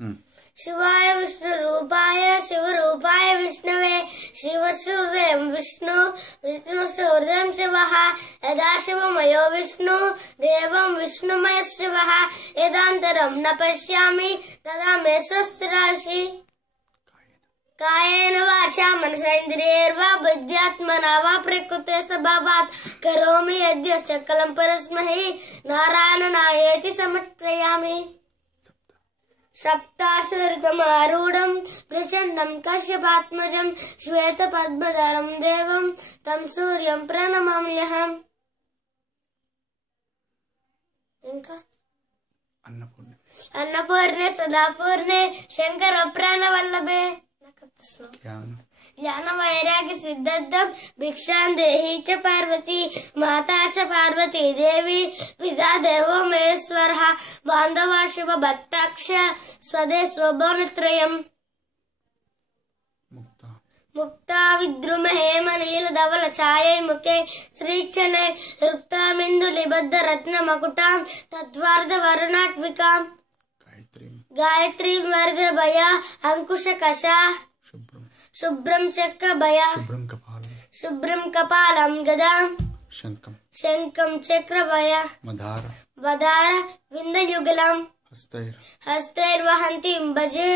शिवाय विष्णु रूपाय शिव रूपाय विष्णवे शिवसूर्यं विष्णु विष्णु सूर्यं शिवः यदा शिवमयो विष्णु देवं विष्णुमय शिवः यदान्तरं न पश्यामि तदा मे स्वस्तिराशि कायेन वाचा मनसेन्द्रियैर्वा बुद्ध्यात्मना वा प्रकृते स्वभावात् करोमि यद्य सकलं परस्मै नारायण नायेति समर्पयामि सप्ताश्वरतमारूढं प्रचण्डं कश्यपात्मजं श्वेतपद्मधरं देवं तं सूर्यं प्रणमाम्यहम् ఇంకా अन्नपूर्णे सदापूर्णे शंकर प्राणवल्लभे ज्ञान वैराग्य सिद्धं भिक्षां देहि च पार्वती माता च पार्वती देवी पिता देवो महेश्वरः बान्धवा शिव भक्ताक्ष स्वदे स्वभुवनत्रयम् मुक्ता विद्रुम हेम नील धवल छाये मुखे श्रीचने रुक्तामिन्दुलिबद्ध रत्न मकुटां तद्वार्ध वरुणाट्विकां गायत्री वर्ध भया अंकुश कषा शुभ्रं चक्र भया शुभ्रं कपालं गदां शंखं चक्र भया मदार विंदयुगलं हस्तैर्वहन्तीं भजे